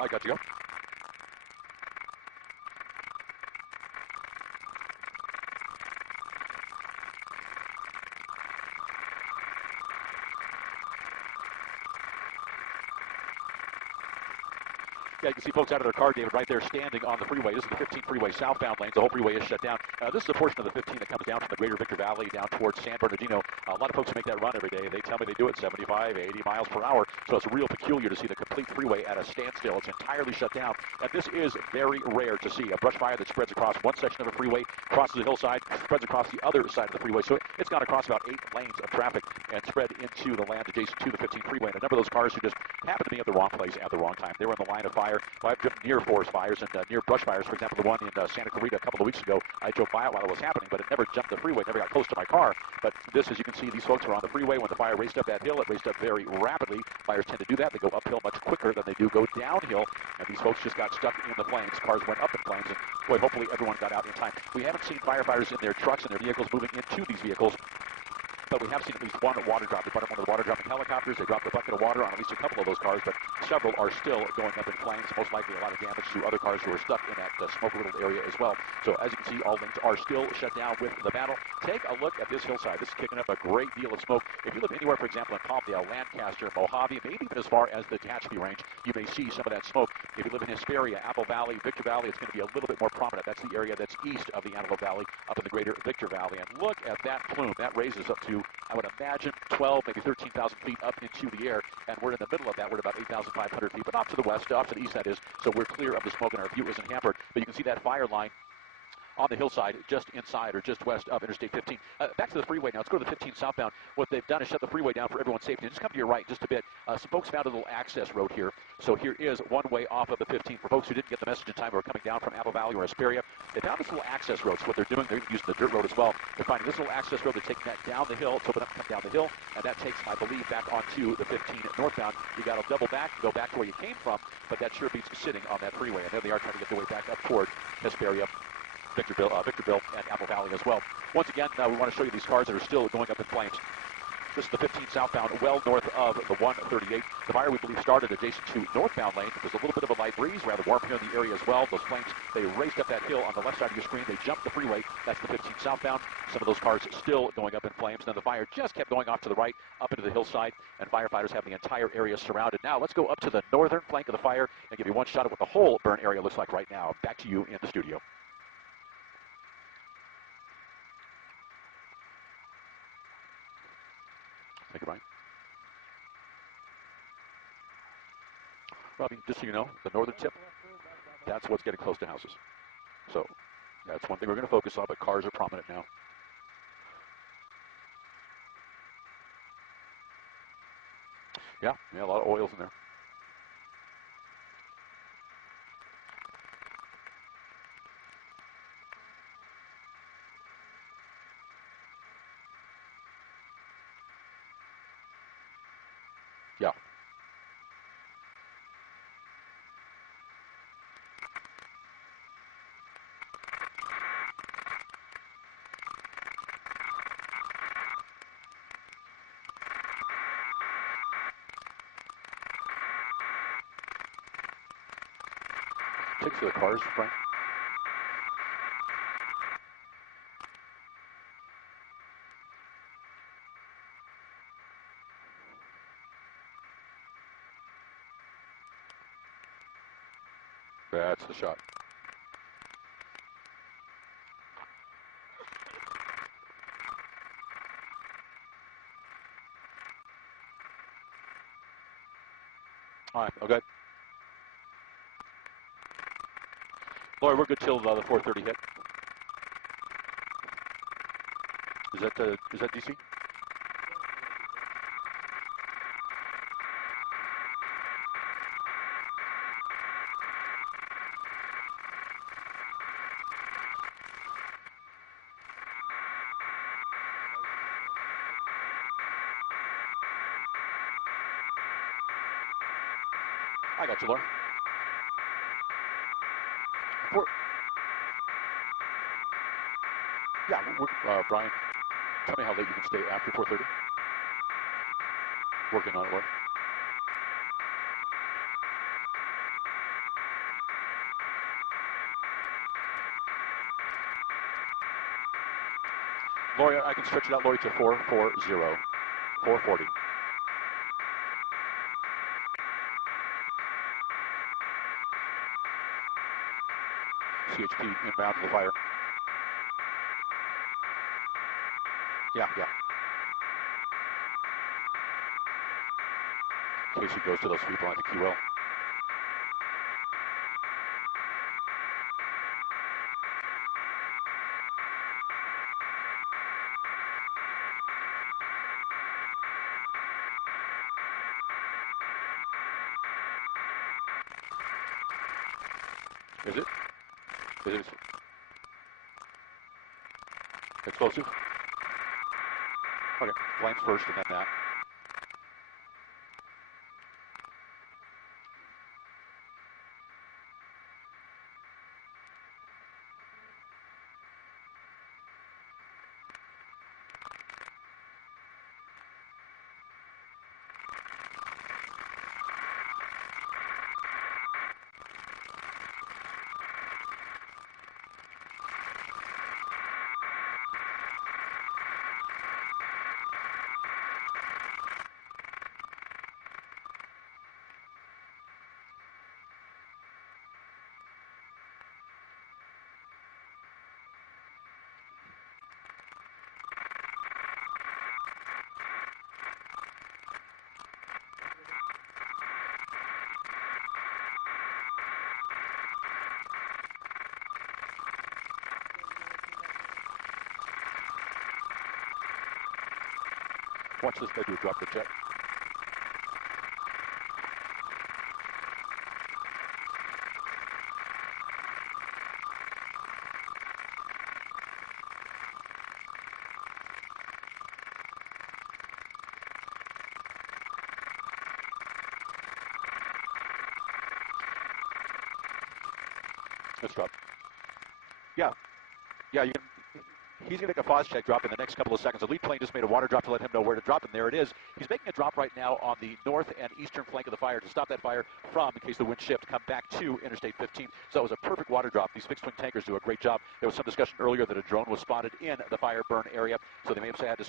I got you. Go. Yeah, you can see folks out of their car, David, right there standing on the freeway. This is the 15 freeway southbound lanes. The whole freeway is shut down. This is a portion of the 15 that comes down from the greater Victor Valley down towards San Bernardino. A lot of folks who make that run every day, they tell me they do it 75, 80 miles per hour. So it's real peculiar to see the complete freeway at a standstill. It's entirely shut down. And this is very rare to see. A brush fire that spreads across one section of a freeway, crosses a hillside, spreads across the other side of the freeway. So it's gone across about 8 lanes of traffic and spread into the land adjacent to the 15 freeway. And a number of those cars who just happened to be at the wrong place at the wrong time. They were in the line of fire. Well, I've driven near forest fires and near brush fires. For example, the one in Santa Clarita a couple of weeks ago, I drove by it while it was happening, but it never jumped the freeway, never got close to my car. But this, as you can see, these folks were on the freeway when the fire raced up that hill. It raced up very rapidly. Fires tend to do that. They go uphill much quicker than they do go downhill. And these folks just got stuck in the flames. Cars went up in flames, and boy, hopefully everyone got out in time. We haven't seen firefighters in their trucks and their vehicles moving into these vehicles, but we have seen at least one water drop. They brought in one of the water dropping helicopters. They dropped a bucket of water on at least a couple of those cars, but several are still going up in flames. Most likely a lot of damage to other cars who are stuck in that smoke-riddled area as well. So as you can see, all lanes are still shut down with the battle. Take a look at this hillside. This is kicking up a great deal of smoke. If you live anywhere, for example, in Palmdale, Lancaster, Mojave, maybe even as far as the Tehachapi Range, you may see some of that smoke. If you live in Hesperia, Apple Valley, Victor Valley, it's going to be a little bit more prominent. That's the area that's east of the Antelope Valley, up in the greater Victor Valley. And look at that plume. That raises up to, I would imagine, 12, maybe 13,000 feet up into the air, and we're in the middle of that. We're at about 8,500 feet, but off to the west, off to the east, that is, so we're clear of the smoke and our view isn't hampered. But you can see that fire line on the hillside just inside or just west of Interstate 15. Back to the freeway now. Let's go to the 15 southbound. What they've done is shut the freeway down for everyone's safety. And just come to your right just a bit. Some folks found a little access road here. So here is one way off of the 15 for folks who didn't get the message in time who are coming down from Apple Valley or Hesperia. They found this little access road. So what they're doing, they're using the dirt road as well. They're finding this little access road. They're taking that down the hill. It's open up and come down the hill. And that takes, I believe, back onto the 15 northbound. You got to double back, go back to where you came from. But that sure beats sitting on that freeway. And there they are trying to get their way back up toward Hesperia, Victorville, and Apple Valley as well. Once again, we want to show you these cars that are still going up in flames. This is the 15 southbound, well north of the 138. The fire, we believe, started adjacent to northbound lane. There's a little bit of a light breeze, rather warm here in the area as well. Those flames, they raced up that hill on the left side of your screen. They jumped the freeway. That's the 15 southbound. Some of those cars still going up in flames. Then the fire just kept going off to the right, up into the hillside, and firefighters have the entire area surrounded. Now, let's go up to the northern flank of the fire and give you one shot at what the whole burn area looks like right now. Back to you in the studio. Thank you, Brian. Well, I mean, just so you know, the northern tip, that's what's getting close to houses. So that's one thing we're going to focus on, but cars are prominent now. Yeah, a lot of oils in there. Yeah. Takes to the cars, Frank. That's the shot. All right, okay. Lori, we're good till the 4:30 hit. Is that DC? I got you, Laura. Yeah, Brian, tell me how late you can stay after 4:30. Working on it, Laura. Lori, I can stretch it out, Lori, to 440. 440. CHP inbound to the fire. Yeah. In case he goes to those people, I think he will. Is it? Is it explosive? Okay, flames first and then that. Watch this guy do a drop the jet. Let's drop. Yeah, you can. He's going to make a FOS check drop in the next couple of seconds. The lead plane just made a water drop to let him know where to drop, and there it is. He's making a drop right now on the north and eastern flank of the fire to stop that fire from, in case the wind shift, come back to Interstate 15. So it was a perfect water drop. These fixed-wing tankers do a great job. There was some discussion earlier that a drone was spotted in the fire burn area, so they may have had to